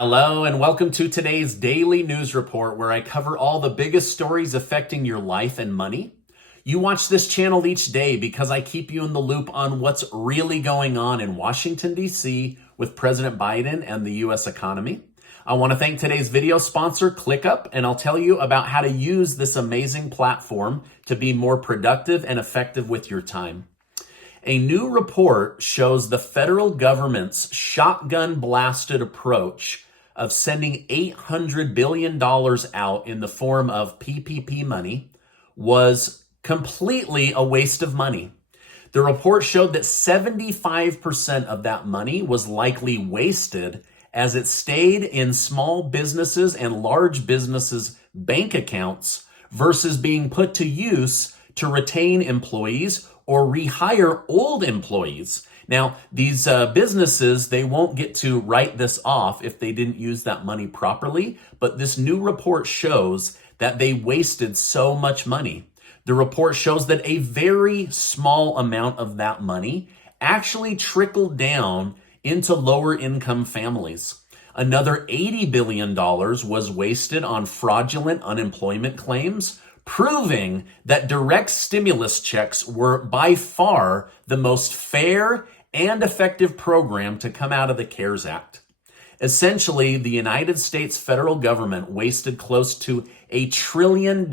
Hello, and welcome to today's daily news report where I cover all the biggest stories affecting your life and money. You watch this channel each day because I keep you in the loop on what's really going on in Washington, D.C. with President Biden and the U.S. economy. I want to thank today's video sponsor, ClickUp, and I'll tell you about how to use this amazing platform to be more productive and effective with your time. A new report shows the federal government's shotgun-blasted approach of sending $800 billion out in the form of PPP money was completely a waste of money. The report showed that 75% of that money was likely wasted as it stayed in small businesses and large businesses' bank accounts versus being put to use to retain employees or rehire old employees. Now, these businesses, they won't get to write this off if they didn't use that money properly, but this new report shows that they wasted so much money. The report shows that a very small amount of that money actually trickled down into lower income families. Another $80 billion was wasted on fraudulent unemployment claims, proving that direct stimulus checks were by far the most fair and effective program to come out of the CARES Act. Essentially, the United States federal government wasted close to $1 trillion,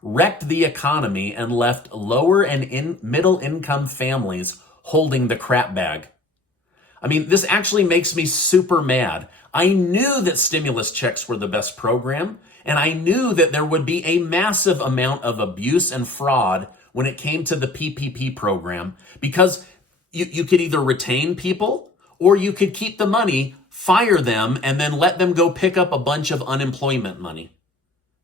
wrecked the economy, and left lower and middle income families holding the crap bag. I mean, this actually makes me super mad. I knew that stimulus checks were the best program, and I knew that there would be a massive amount of abuse and fraud when it came to the PPP program, because you could either retain people or you could keep the money, fire them, and then let them go pick up a bunch of unemployment money.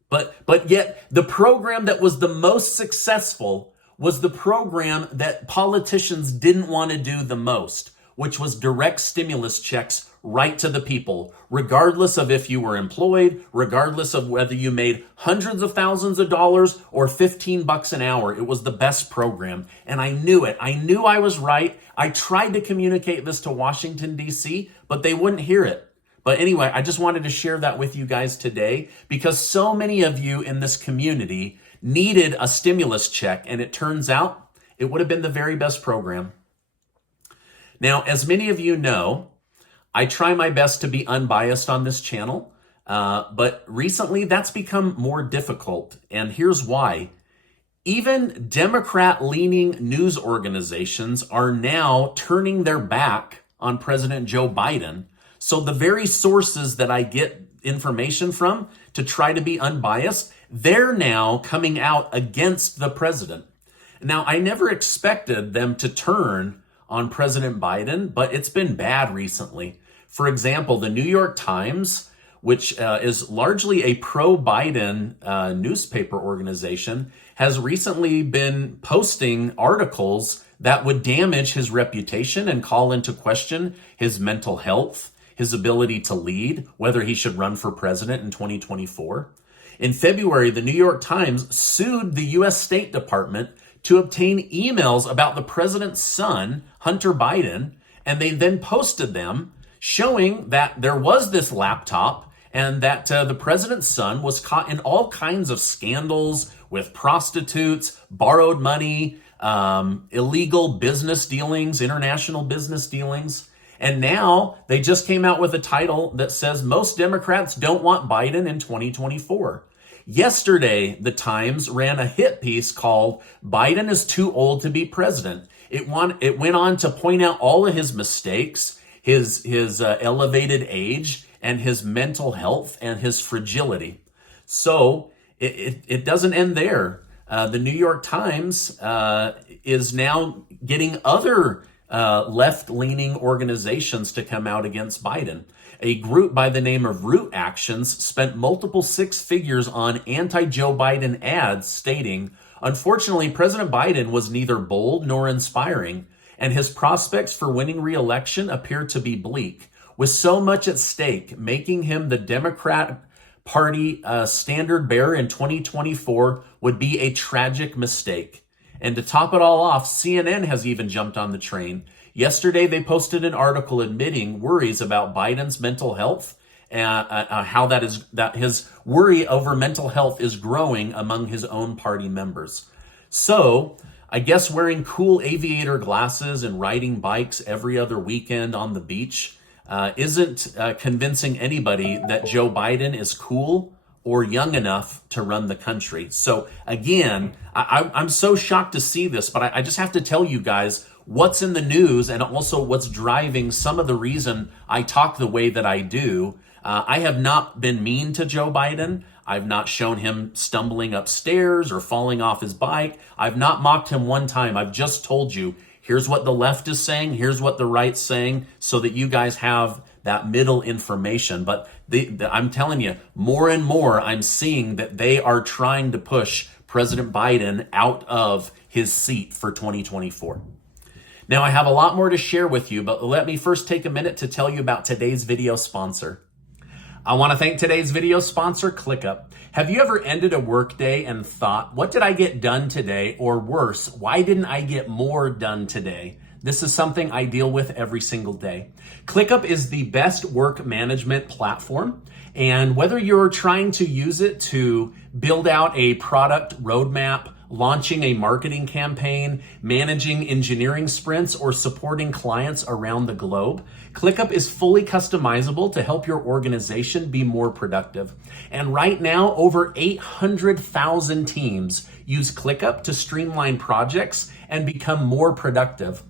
But yet the program that was the most successful was the program that politicians didn't want to do the most, which was direct stimulus checks right to the people, regardless of if you were employed, regardless of whether you made hundreds of thousands of dollars or $15 an hour. It was the best program. And I knew it. I knew I was right. I tried to communicate this to Washington, D.C., but they wouldn't hear it. But anyway, I just wanted to share that with you guys today because so many of you in this community needed a stimulus check, and it turns out it would have been the very best program. Now, as many of you know, I try my best to be unbiased on this channel, but recently that's become more difficult, and here's why. Even Democrat-leaning news organizations are now turning their back on President Joe Biden, so the very sources that I get information from to try to be unbiased, they're now coming out against the president. Now, I never expected them to turn on President Biden, but it's been bad recently. For example, the New York Times, which is largely a pro-Biden newspaper organization, has recently been posting articles that would damage his reputation and call into question his mental health, his ability to lead, whether he should run for president in 2024. In February, the New York Times sued the U.S. State Department to obtain emails about the president's son, Hunter Biden, and they then posted them showing that there was this laptop and that the president's son was caught in all kinds of scandals with prostitutes, borrowed money, illegal business dealings, international business dealings. And now they just came out with a title that says most Democrats don't want Biden in 2024. Yesterday, the Times ran a hit piece called "Biden is Too Old to Be President." It went on to point out all of his mistakes, his elevated age, and his mental health and his fragility. So it doesn't end there. The New York Times is now getting other left-leaning organizations to come out against Biden. A group by the name of Root Actions spent multiple six figures on anti-Joe Biden ads stating, "Unfortunately, President Biden was neither bold nor inspiring, and his prospects for winning re-election appear to be bleak, with so much at stake, making him the Democrat Party standard bearer in 2024 would be a tragic mistake." And to top it all off, CNN has even jumped on the train. Yesterday, they posted an article admitting worries about Biden's mental health how that his worry over mental health is growing among his own party members. So I guess wearing cool aviator glasses and riding bikes every other weekend on the beach isn't convincing anybody that Joe Biden is cool or young enough to run the country. So again, I'm so shocked to see this, but I just have to tell you guys what's in the news and also what's driving some of the reason I talk the way that I do. I have not been mean to Joe Biden. I've not shown him stumbling upstairs or falling off his bike. I've not mocked him one time. I've just told you, here's what the left is saying, here's what the right's saying, so that you guys have that middle information. But I'm telling you, more and more, I'm seeing that they are trying to push President Biden out of his seat for 2024. Now, I have a lot more to share with you, but let me first take a minute to tell you about today's video sponsor. I want to thank today's video sponsor, ClickUp. Have you ever ended a workday and thought, what did I get done today? Or worse, why didn't I get more done today? This is something I deal with every single day. ClickUp is the best work management platform. And whether you're trying to use it to build out a product roadmap, launching a marketing campaign, managing engineering sprints, or supporting clients around the globe, ClickUp is fully customizable to help your organization be more productive. And right now, over 800,000 teams use ClickUp to streamline projects and become more productive.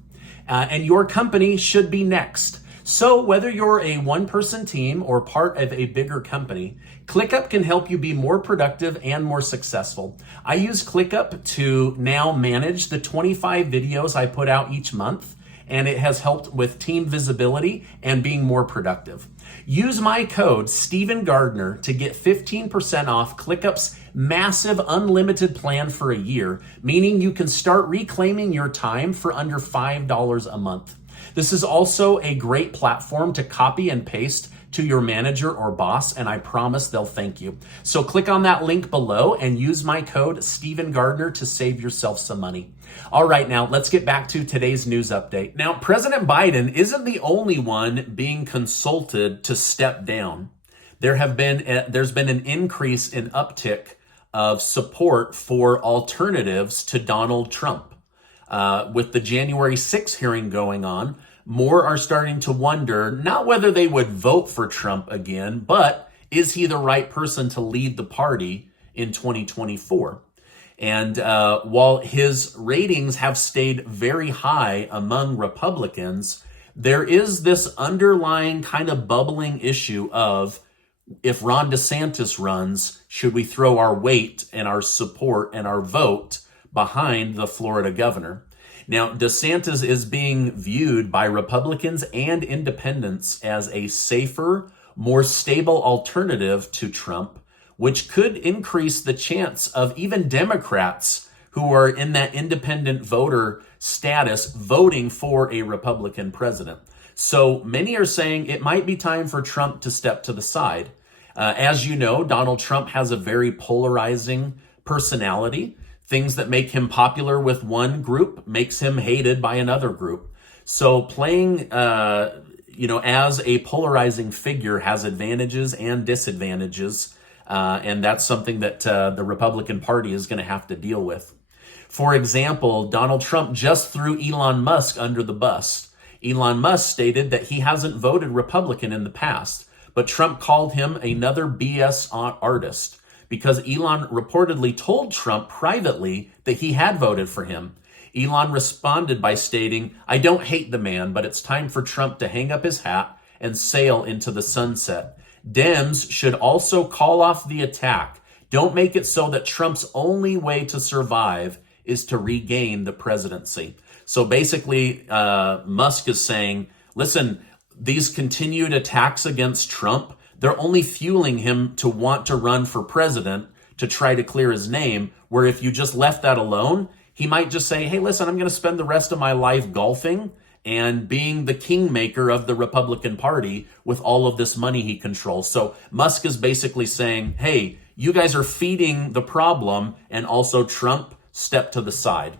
And your company should be next. So whether you're a one-person team or part of a bigger company, ClickUp can help you be more productive and more successful. I use ClickUp to now manage the 25 videos I put out each month, and it has helped with team visibility and being more productive. Use my code Stephen Gardner to get 15% off ClickUp's massive unlimited plan for a year, meaning you can start reclaiming your time for under $5 a month. This is also a great platform to copy and paste to your manager or boss, and I promise they'll thank you. So click on that link below and use my code Stephen Gardner to save yourself some money. All right, now let's get back to today's news update. Now, President Biden isn't the only one being consulted to step down. There's been an increase in uptick of support for alternatives to Donald Trump. With the January 6th hearing going on, more are starting to wonder not whether they would vote for Trump again, but is he the right person to lead the party in 2024? And while his ratings have stayed very high among Republicans, there is this underlying kind of bubbling issue of, if Ron DeSantis runs, should we throw our weight and our support and our vote behind the Florida governor? Now, DeSantis is being viewed by Republicans and independents as a safer, more stable alternative to Trump, which could increase the chance of even Democrats who are in that independent voter status voting for a Republican president. So many are saying it might be time for Trump to step to the side. As you know, Donald Trump has a very polarizing personality. Things that make him popular with one group makes him hated by another group. So playing, as a polarizing figure has advantages and disadvantages. And that's something that the Republican Party is going to have to deal with. For example, Donald Trump just threw Elon Musk under the bus. Elon Musk stated that he hasn't voted Republican in the past, but Trump called him another BS artist, because Elon reportedly told Trump privately that he had voted for him. Elon responded by stating, "I don't hate the man, but it's time for Trump to hang up his hat and sail into the sunset. Dems should also call off the attack. Don't make it so that Trump's only way to survive is to regain the presidency." So basically, Musk is saying, listen, these continued attacks against Trump, they're only fueling him to want to run for president to try to clear his name, where if you just left that alone, he might just say, hey, listen, I'm going to spend the rest of my life golfing and being the kingmaker of the Republican Party with all of this money he controls. So Musk is basically saying, hey, you guys are feeding the problem, and also Trump, step to the side.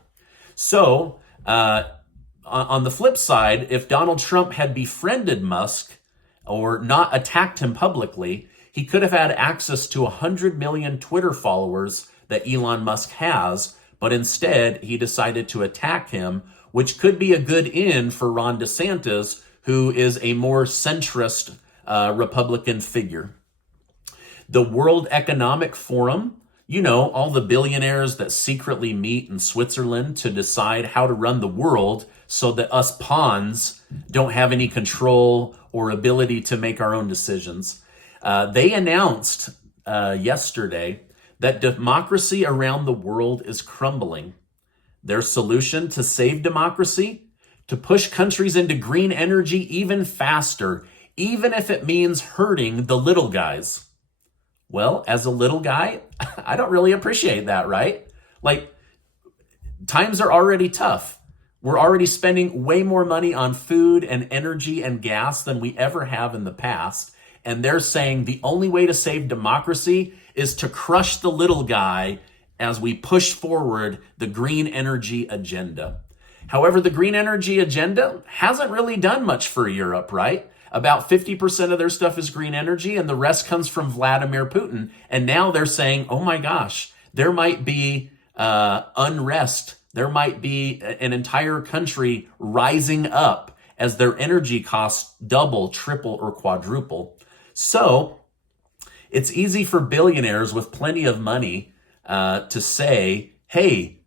So on the flip side, if Donald Trump had befriended Musk, or not attacked him publicly, he could have had access to 100 million Twitter followers that Elon Musk has, but instead he decided to attack him, which could be a good in for Ron DeSantis, who is a more centrist Republican figure. The World Economic Forum, you know, all the billionaires that secretly meet in Switzerland to decide how to run the world so that us pawns don't have any control or ability to make our own decisions. They announced yesterday that democracy around the world is crumbling. Their solution to save democracy? To push countries into green energy even faster, even if it means hurting the little guys. Well, as a little guy, I don't really appreciate that, right? Like, times are already tough. We're already spending way more money on food and energy and gas than we ever have in the past. And they're saying the only way to save democracy is to crush the little guy as we push forward the green energy agenda. However, the green energy agenda hasn't really done much for Europe, right? About 50% of their stuff is green energy, and the rest comes from Vladimir Putin. And now they're saying, oh my gosh, there might be unrest. There might be an entire country rising up as their energy costs double, triple, or quadruple. So it's easy for billionaires with plenty of money to say, hey,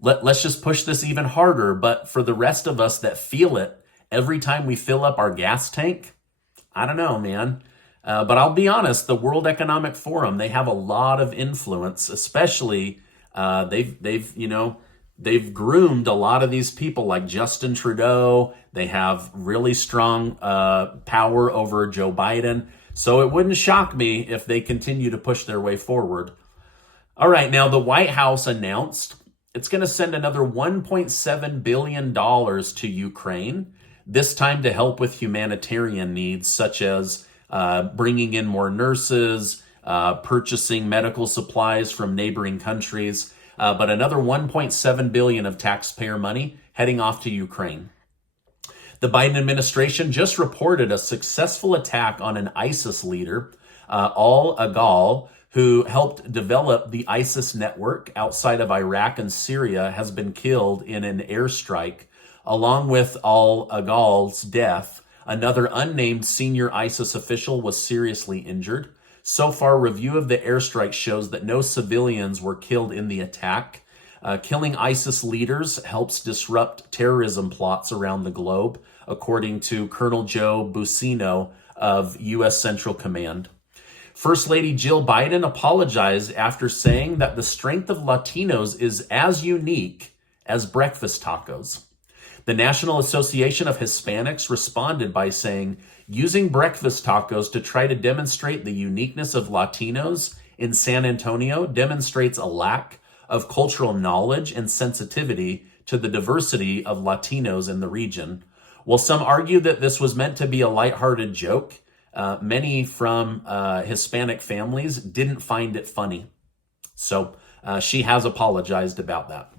let's just push this even harder. But for the rest of us that feel it, every time we fill up our gas tank, I don't know, man. But I'll be honest, the World Economic Forum, they have a lot of influence, especially they've groomed a lot of these people like Justin Trudeau. They have really strong power over Joe Biden. So it wouldn't shock me if they continue to push their way forward. All right, now the White House announced it's going to send another $1.7 billion to Ukraine, this time to help with humanitarian needs such as bringing in more nurses, purchasing medical supplies from neighboring countries, but another $1.7 billion of taxpayer money heading off to Ukraine. The Biden administration just reported a successful attack on an ISIS leader, al-Agal, who helped develop the ISIS network outside of Iraq and Syria, has been killed in an airstrike. Along with al-Agal's death, another unnamed senior ISIS official was seriously injured. So far, review of the airstrike shows that no civilians were killed in the attack. Killing ISIS leaders helps disrupt terrorism plots around the globe, according to Colonel Joe Buccino of U.S. Central Command. First Lady Jill Biden apologized after saying that the strength of Latinos is as unique as breakfast tacos. The National Association of Hispanics responded by saying, using breakfast tacos to try to demonstrate the uniqueness of Latinos in San Antonio demonstrates a lack of cultural knowledge and sensitivity to the diversity of Latinos in the region. While some argue that this was meant to be a lighthearted joke, many from Hispanic families didn't find it funny. So she has apologized about that.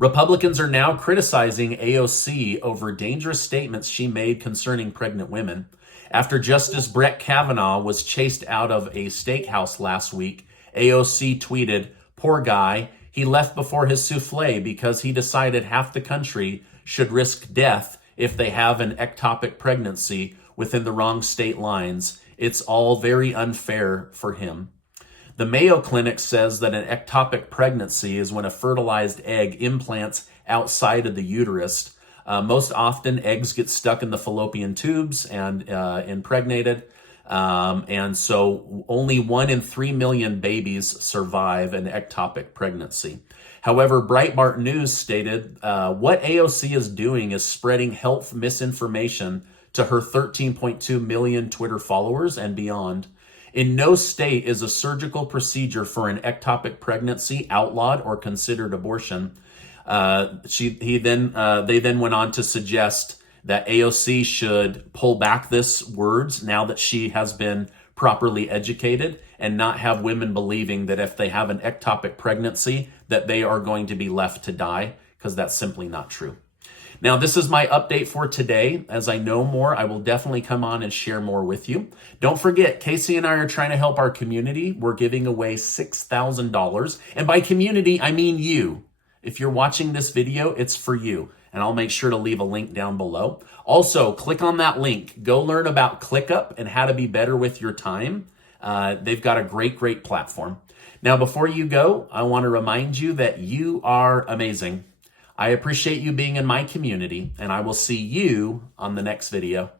Republicans are now criticizing AOC over dangerous statements she made concerning pregnant women. After Justice Brett Kavanaugh was chased out of a steakhouse last week, AOC tweeted, "Poor guy, he left before his souffle because he decided half the country should risk death if they have an ectopic pregnancy within the wrong state lines. It's all very unfair for him." The Mayo Clinic says that an ectopic pregnancy is when a fertilized egg implants outside of the uterus. Most often, eggs get stuck in the fallopian tubes and impregnated. And so only 1 in 3 million babies survive an ectopic pregnancy. However, Breitbart News stated what AOC is doing is spreading health misinformation to her 13.2 million Twitter followers and beyond. In no state is a surgical procedure for an ectopic pregnancy outlawed or considered abortion. They then went on to suggest that AOC should pull back this words now that she has been properly educated and not have women believing that if they have an ectopic pregnancy that they are going to be left to die, because that's simply not true. Now, this is my update for today. As I know more, I will definitely come on and share more with you. Don't forget, Casey and I are trying to help our community. We're giving away $6,000. And by community, I mean you. If you're watching this video, it's for you. And I'll make sure to leave a link down below. Also, click on that link. Go learn about ClickUp and how to be better with your time. They've got a great platform. Now, before you go, I want to remind you that you are amazing. I appreciate you being in my community, and I will see you on the next video.